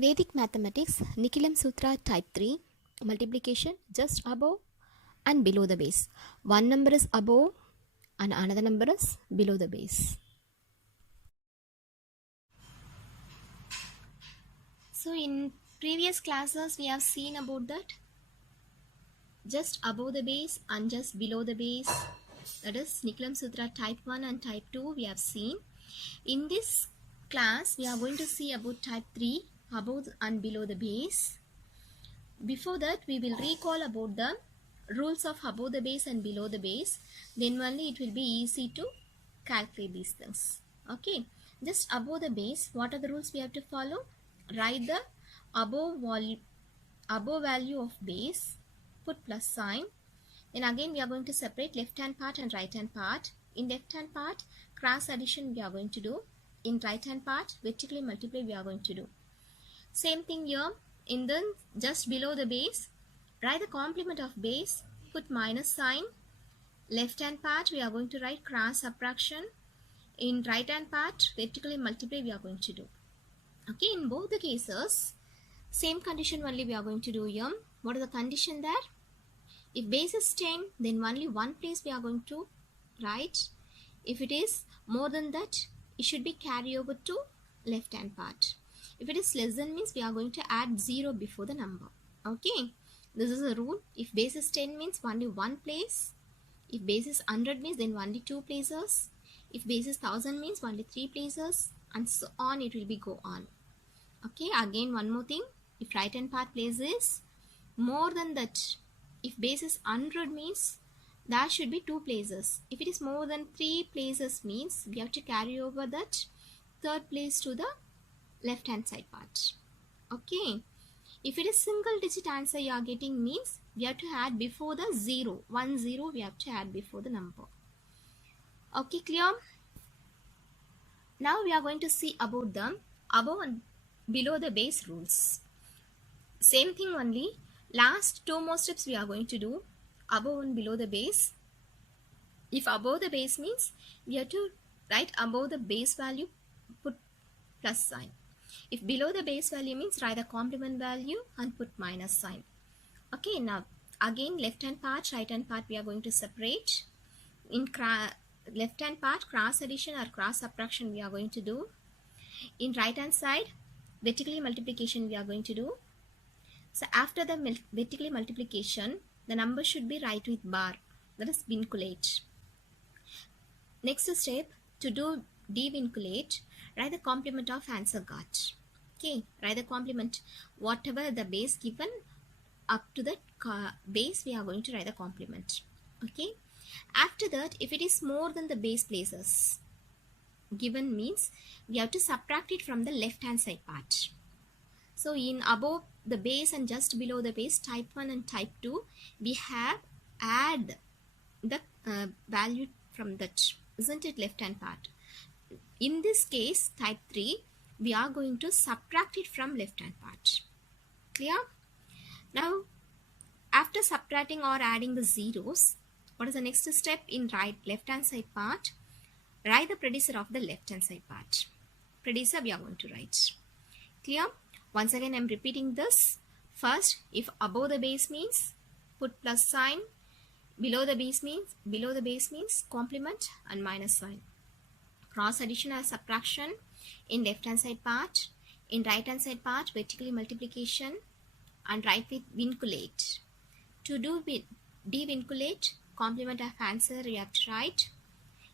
Vedic mathematics, Nikilam Sutra type 3, multiplication just above and below the base. One number is above and another number is below the base. So in previous classes we have seen about that just above the base and just below the base. That is Nikilam Sutra type 1 and type 2 we have seen. In this class we are going to see about type 3, above and below the base. Before that we will recall about the rules of above the base and below the base. Then only it will be easy to calculate these things. Okay, just above the base, what are the rules we have to follow? Write the above value of base, put plus sign. Then again we are going to separate left hand part and right hand part. In left hand part, cross addition we are going to do. In right hand part, vertically multiply we are going to do. Same thing here. In the just below the base, write the complement of base, put minus sign. Left hand part we are going to write cross subtraction. In right hand part, vertically multiply we are going to do. Okay, in both the cases, same condition only we are going to do here. What is the condition there? If base is 10, then only one place we are going to write. If it is more than that, it should be carry over to left hand part. If it is less than means we are going to add 0 before the number. Okay, this is a rule. If base is 10 means only one place. If base is 100 means then only two places. If base is 1000 means only three places, and so on it will be go on. Okay, again one more thing. If right hand part place is more than that, if base is 100 means that should be two places. If it is more than three places means we have to carry over that third place to the left hand side part. Okay, if it is single digit answer you are getting means we have to add before the 0. 10 we have to add before the number. Okay, clear? Now we are going to see about the above and below the base rules. Same thing only. Last two more steps we are going to do above and below the base. If above the base means we have to write above the base value, put plus sign. If below the base value means write the complement value and put minus sign. Okay, now again left hand part, right hand part we are going to separate. In left hand part, cross addition or cross subtraction we are going to do. In right hand side, vertically multiplication we are going to do. So after the vertically multiplication, the number should be right with bar, that is vinculate. Next step, to do devinculate, write the complement of answer got. Okay, write the complement, whatever the base given up to the base we are going to write the complement. Okay, after that if it is more than the base places given means we have to subtract it from the left hand side part. So in above the base and just below the base, type 1 and type 2, we have add the value from that, isn't it, left hand part. In this case type 3, we are going to subtract it from left hand part. Clear? Now after subtracting or adding the zeros, what is the next step? In left hand side part, write the predecessor of the left hand side part. Predecessor we are going to write. Clear? Once again I am repeating this. First, if above the base means put plus sign, below the base means complement and minus sign. Cross addition or subtraction in left hand side part. In right hand side part, vertically multiplication and write with vinculate. To do devinculate, complement of answer you have to write.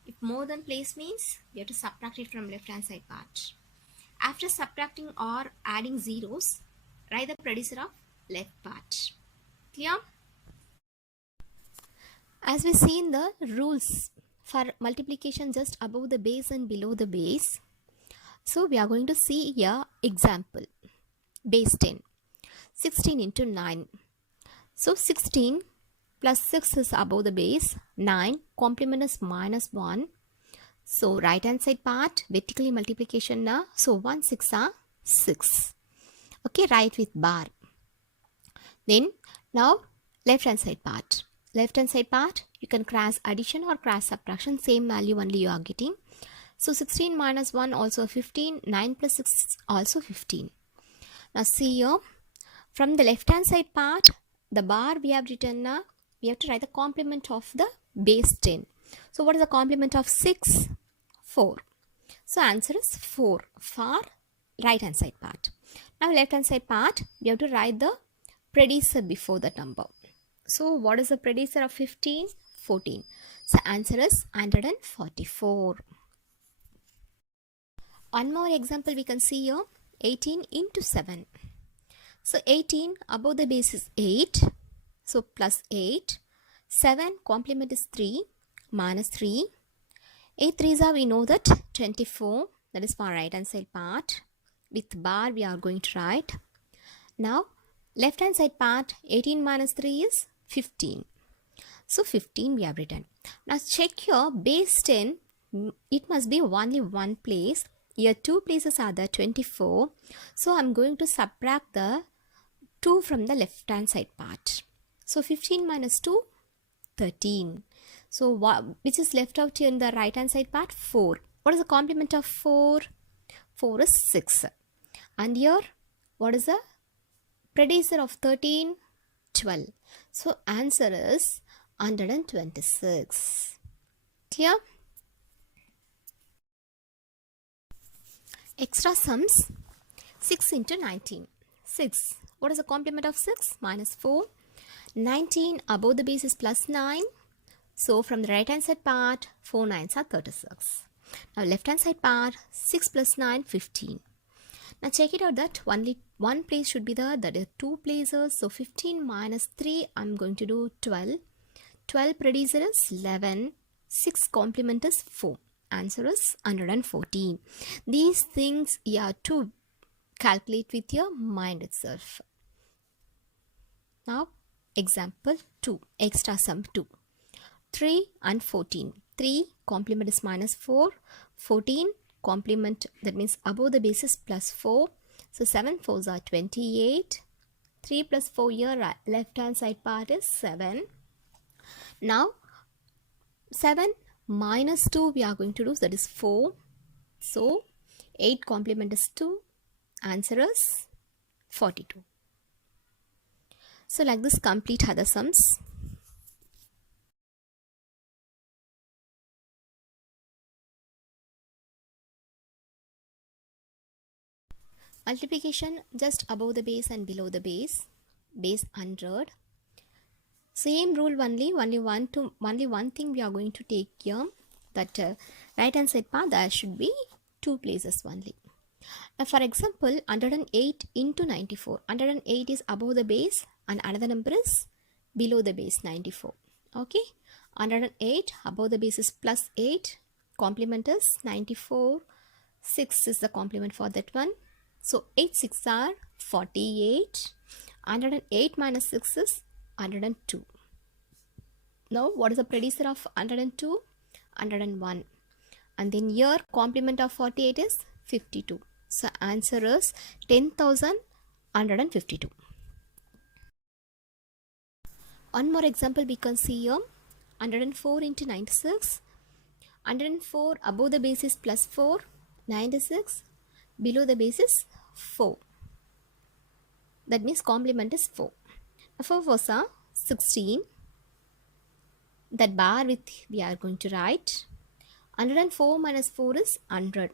If more than place means you have to subtract it from left hand side part. After subtracting or adding zeros, write the predecessor of left part. Clear? As we see in the rules for multiplication just above the base and below the base, so we are going to see here example. Base 10, 16 into 9. So 16 plus 6 is above the base, 9 complement is minus 1. So right hand side part, vertically multiplication now. So 1 6 are 6. Okay, write with bar. Then now left hand side part. Left hand side part, you can cross addition or cross subtraction, same value only you are getting. So 16 minus 1 also 15, 9 plus 6 also 15. Now see here, from the left hand side part, the bar we have written now, we have to write the complement of the base 10. So what is the complement of 6? 4. So answer is 4 for right hand side part. Now left hand side part, we have to write the predecessor before the number. So what is the predecessor of 15? 14. So answer is 144. One more example we can see here, 18 into 7. So 18 above the base is 8. So plus 8. 7 complement is 3 minus 3. 8 3s are, we know that 24. That is for right hand side part. With bar we are going to write. Now left hand side part, 18 minus 3 is 15. So 15 we have written. Now check here, base 10, it must be only one place. Here two places are there, 24. So I'm going to subtract the 2 from the left hand side part. So 15 minus 2, 13. So which is left out here in the right hand side part? 4. What is the complement of 4? 4 is 6. And here, what is the predecessor of 13? 12. So answer is 126. Clear? Extra sums. 6 into 19. 6. What is the complement of 6? Minus 4. 19 above the base is plus 9. So from the right hand side part, 4 9s are 36. Now left hand side part, 6 plus 9, 15. Now check it out that only one place should be there, that is 2 places. So 15 minus 3, I'm going to do 12. 12 predecessor is 11. 6 complement is 4. Answer is 114. These things you have to calculate with your mind itself. Now example 2, extra sum 2. 3 and 14. 3 complement is minus 4. 14 complement, that means above the base is plus 4. So 7 4s are 28. 3 plus 4 here, left hand side part is 7. Now 7 minus 2 we are going to do, that is 4. So 8 complement is 2. Answer is 42. So like this, complete other sums. Multiplication just above the base and below the base. Base 100. Same rule only one thing we are going to take here, that right hand side part, there should be 2 places only. Now for example, 108 into 94. 108 is above the base and another number is below the base, 94. Okay, 108 above the base is plus 8. Complement is 94. 6 is the complement for that one. So 8 6 are 48. 108 minus 6 is 102. Now what is the predecessor of 102? 101. And then here complement of 48 is 52. So answer is 10,152. One more example we can see here. 104 into 96. 104 above the base is plus 4. 96 below the base is 4. That means complement is 4. 4 4s are 16. That bar with we are going to write. 104 minus 4 is 100.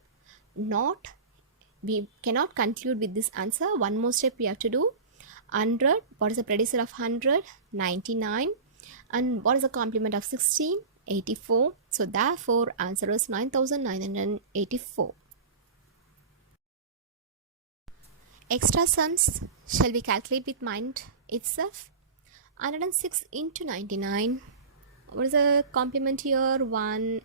We cannot conclude with this answer. One more step we have to do. 100. What is the predecessor of 100? 99. And what is the complement of 16? 84. So therefore answer is 9,984. Extra sums shall we calculate with mind itself? 106 into 99. What is the complement here? 1.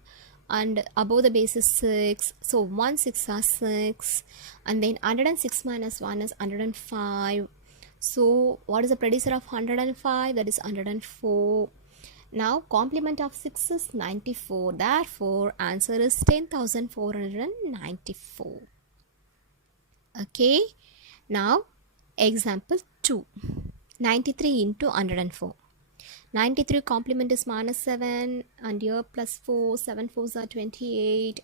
And above the base is 6. So 1 6 are 6. And then 106 minus 1 is 105. So what is the predecessor of 105? That is 104. Now complement of 6 is 94. Therefore answer is 10,494. Okay. Now example 2. 93 into 104. 93 complement is minus 7 and here plus 4. 7 4s are 28.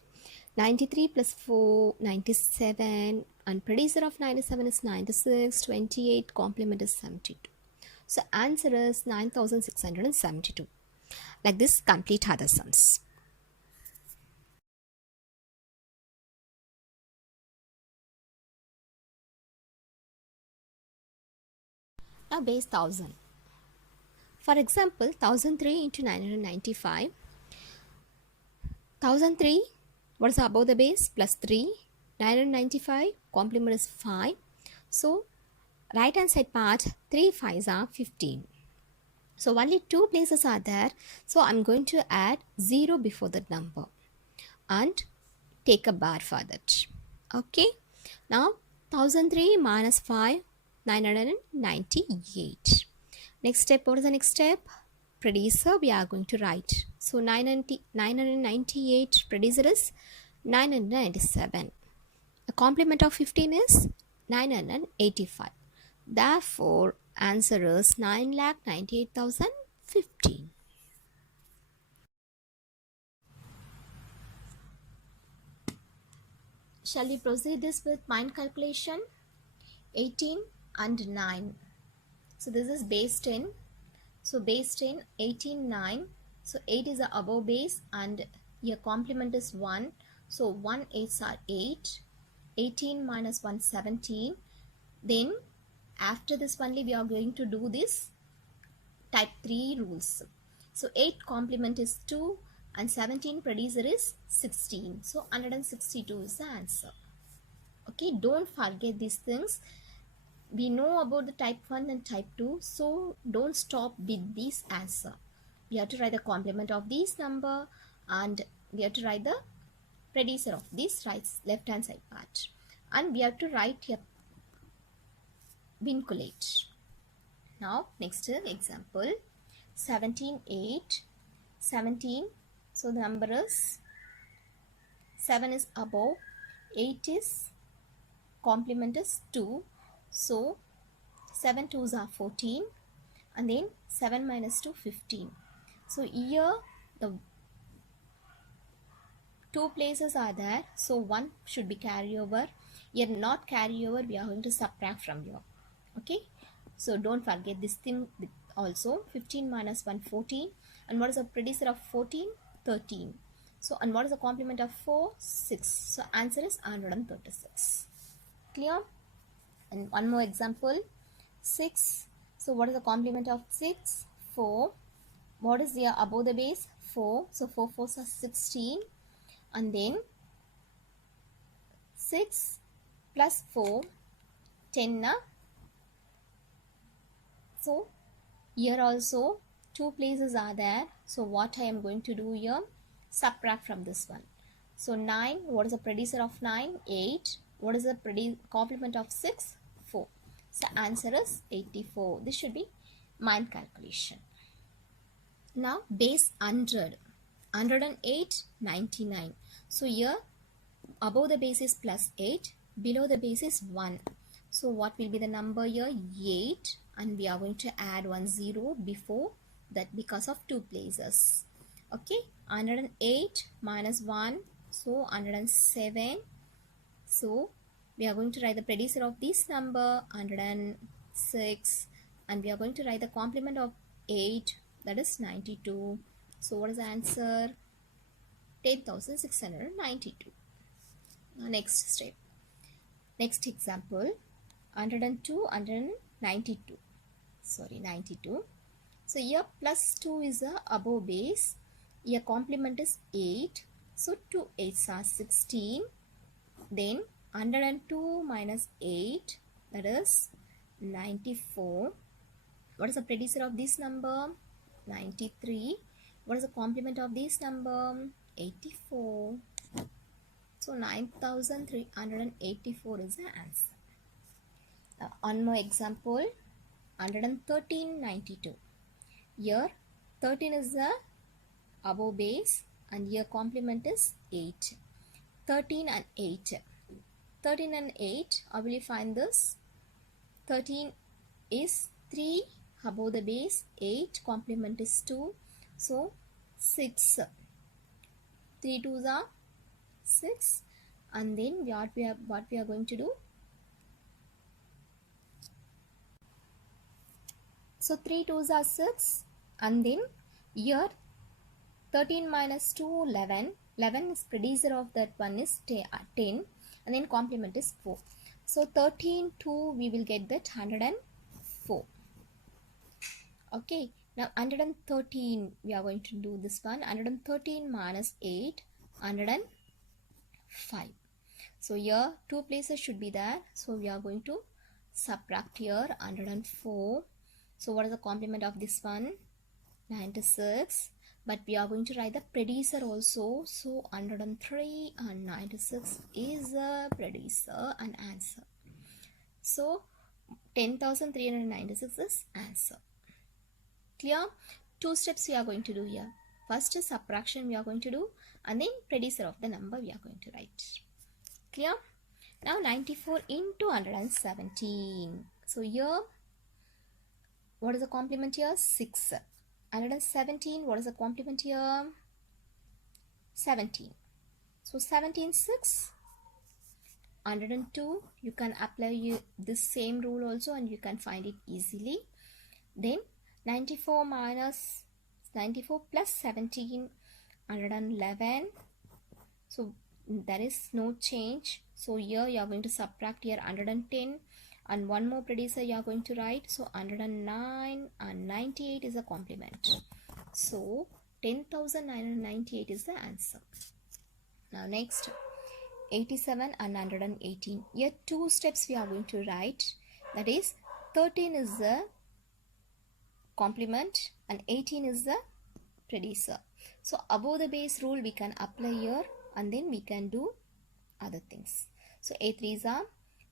93 plus 4, 97. and predecessor of 97 is 96, 28, complement is 72. So answer is 9672. Like this, complete other sums. Now base 1000. For example, 1003 into 995. 1003, what is above the base? Plus 3. 995, complement is 5. So right hand side part, 3 5s are 15. So only 2 places are there. So I'm going to add 0 before the number and take a bar for that. Okay. Now 1003 minus 5, 998. Next step, what is the next step? Predecessor we are going to write. So 998 predecessor is 997. The complement of 15 is 985. Therefore, answer is 9,98,015. Shall we proceed this with mind calculation? 18 and 9. So this is base 10. So base 10, 18, 9. So 8 is the above base and your complement is 1. So 1 8s are 8. 18 minus 1, 17. Then after this only we are going to do this type 3 rules. So 8 complement is 2 and 17 predecessor is 16. So 162 is the answer. Okay, don't forget these things. We know about the type 1 and type 2, so don't stop with this answer. We have to write the complement of this number and we have to write the predecessor of this left hand side part, and we have to write a vinculate. Now next example, 17 8. 17, so the number is 7 is above, 8 is complement is 2, so 7 2s are 14, and then 7 minus 2 15. So here the 2 places are there, so 1 should be carry over. Here not carry over, we are going to subtract from here. Okay, so don't forget this thing also. 15 minus 1 14, and what is the predecessor of 14? 13. So and what is the complement of 4? 6. So answer is 136. Clear? And one more example, 6. So what is the complement of 6? 4. What is here above the base? 4. So 4 4s are 16, and then 6 plus 4, 10 na? So here also 2 places are there. So what I am going to do here? Subtract from this one. So 9, what is the predecessor of 9? 8. What is the complement of 6? 4. So answer is 84. This should be mind calculation. Now base 100. 108, 99. So here above the base is plus 8, below the base is 1. So what will be the number here? 8, and we are going to add 1 0 before that because of 2 places. Okay, 108 minus 1, so 107. So we are going to write the predecessor of this number 106, and we are going to write the complement of 8, that is 92. So what is the answer? 10,692. Now next step, next example, 102 192, sorry 92. So here plus 2 is the above base, here complement is 8, so 2 8s are 16. Then 102 minus 8, that is 94. What is the predecessor of this number? 93. What is the complement of this number? 84. So 9384 is the answer. One more example, 113 92. Here 13 is the above base and here complement is 8. 13 and 8. 13 and 8, how will you find this? 13 is 3 above the base, 8 complement is 2, so 6. 3 2s are 6, and then what we are going to do? So 3 2s are 6, and then here 13 minus 2, 11. 11 is predecessor of that one is 10, and then complement is 4. So 13 2, we will get that 104. Okay, now 113, we are going to do this one. 113 minus 8, 105. So here 2 places should be there, so we are going to subtract here 104. So what is the complement of this one? 96. But we are going to write the predecessor also. So 103 and 96 is a predecessor and answer. So 10,396 is answer. Clear? 2 steps we are going to do here. First is subtraction we are going to do, and then predecessor of the number we are going to write. Clear? Now 94 into 117. So here, what is the complement here? 6. 117, what is the complement here? 17. So 17 6. 102, you can apply this same rule also, and you can find it easily. Then 94 minus 94 plus 17, 111. So there is no change. So here you are going to subtract here 110, and one more predecessor you are going to write. So 109 and 98 is a complement. So 10,998 is the answer. Now next, 87 and 118. Here 2 steps we are going to write. That is 13 is the complement and 18 is the predecessor. So above the base rule we can apply here, and then we can do other things. So a 3s are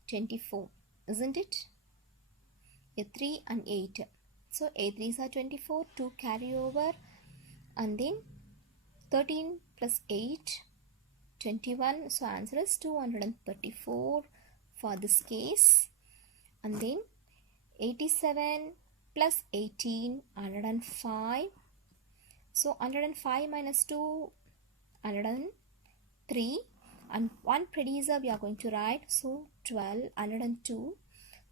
24, isn't it? A 3 and 8. So a 3s are 24, 2 carry over, and then 13 plus 8, 21. So answer is 234 for this case. And then 87 plus 18, 105. So 105 minus 2, 103, and one predecessor we are going to write. So 12, 102,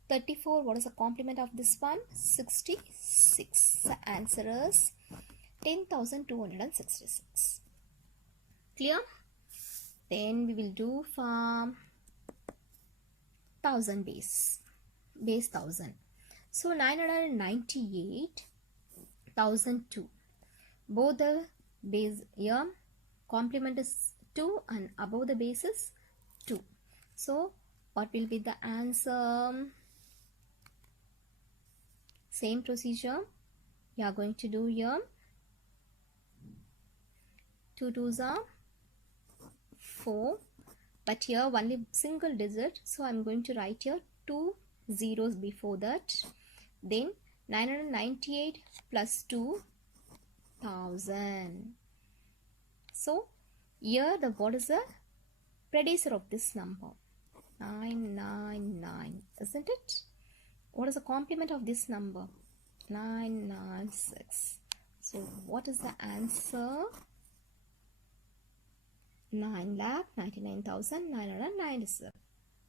34. What is the complement of this one? 66. The answer is 10,266. Clear? Then we will do for 1000 base 1000. So 998, 1002. Both the base here complement is 2 and above the base is 2. So what will be the answer? Same procedure you are going to do here. 2 2s are 4, but here only single digit, so I'm going to write here 2 zeros before that. Then 998 plus 2,000. So here the what is the predecessor of this number? 999, isn't it? What is the complement of this number? 996. So what is the answer? 9,99,997.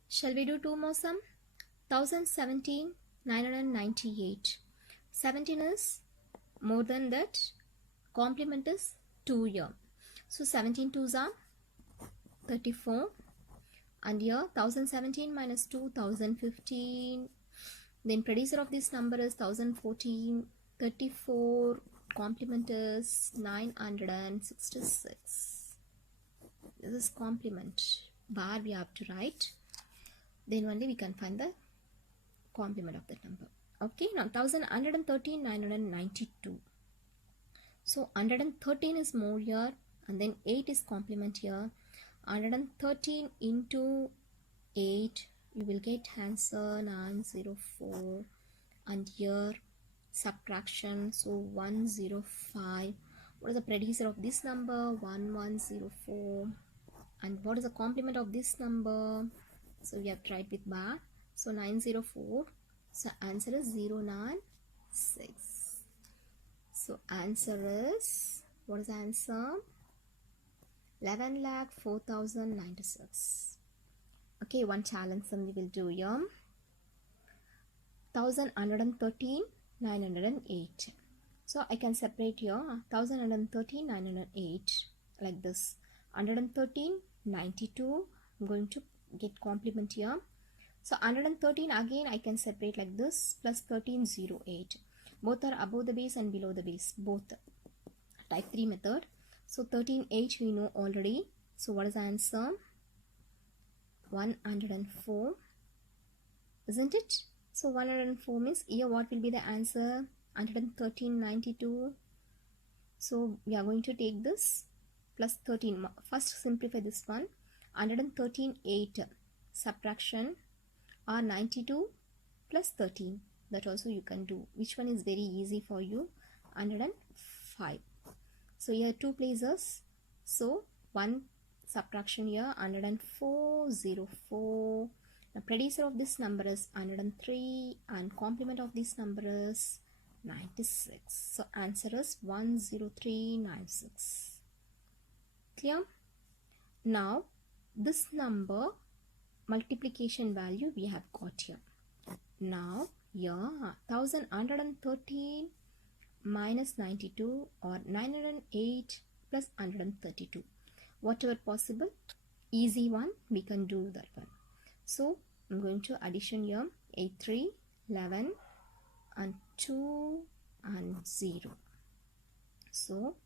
Shall we do 2 more sum? 1017, 998. 17 is more than that. Complement is 2 here. So 17 2s are 34. And here 1017 minus 2, 1015. Then predecessor of this number is 1014. 34. Complement is 966. This is complement. Bar we have to write. Then only we can find the complement of that number. Okay, now 1113, 992. So 113 is more here, and then 8 is complement here. 113 into 8, you will get answer 904, and here subtraction, so 105. What is the predecessor of this number? 1104. And what is the complement of this number? So we have tried with bar. So 904. So answer is 096. So answer is, what is the answer? 11,04,096. Okay, one challenge sum we will do here. 1113 908. So I can separate here 1113, 908 like this. 113, 92. I'm going to get complement here. So 113 again I can separate like this, plus 1308. Both are above the base and below the base, both. Type 3 method. So 138 we know already. So what is the answer? 104, isn't it? So 104 means here what will be the answer? 113.92. So we are going to take this plus 13. First simplify this one. 113.8 subtraction or 92 plus 13. That also you can do. Which one is very easy for you? 105. So here two places. So one subtraction here, 104.04. The predecessor of this number is 103 and complement of this number is 96. So answer is 10396. Clear? Now this number multiplication value we have got here. Now here 1113 minus 92 or 908 plus 132. Whatever possible, easy one, we can do that one. So I'm going to addition here 8, 3, 11 and 2 and 0. So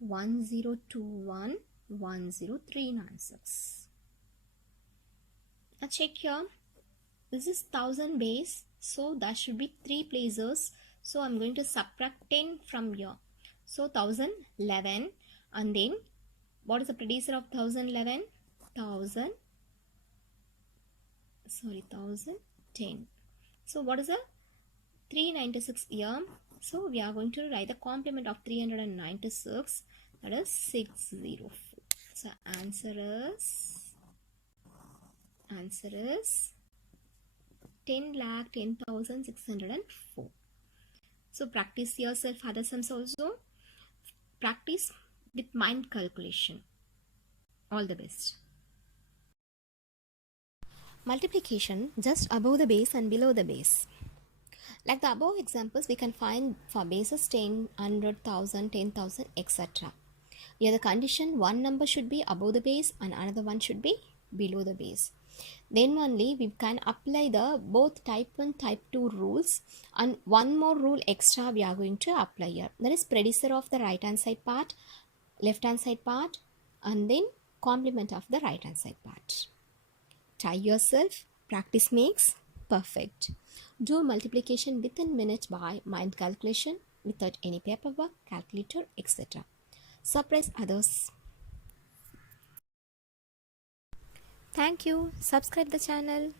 1021, 10396. Now check here. This is 1000 base. So that should be 3 places. So I'm going to subtract 10 from here. So 1011 and then what is the predecessor of 1011? 1010. So what is the 396 here? So we are going to write the complement of 396, that is 604. So answer is 10,10,604. So practice yourself other sums also. Practice with mind calculation. All the best. Multiplication just above the base and below the base. Like the above examples, we can find for bases 10, 100, 1000, 10,000, etc. Here the condition, one number should be above the base and another one should be below the base. Then only we can apply the both type 1, type 2 rules, and one more rule extra we are going to apply here. That is predecessor of the right hand side part, left hand side part, and then complement of the right hand side part. Try yourself. Practice makes perfect. Do multiplication within minutes by mind calculation without any paperwork, calculator, etc. Surprise others. Thank you. Subscribe the channel.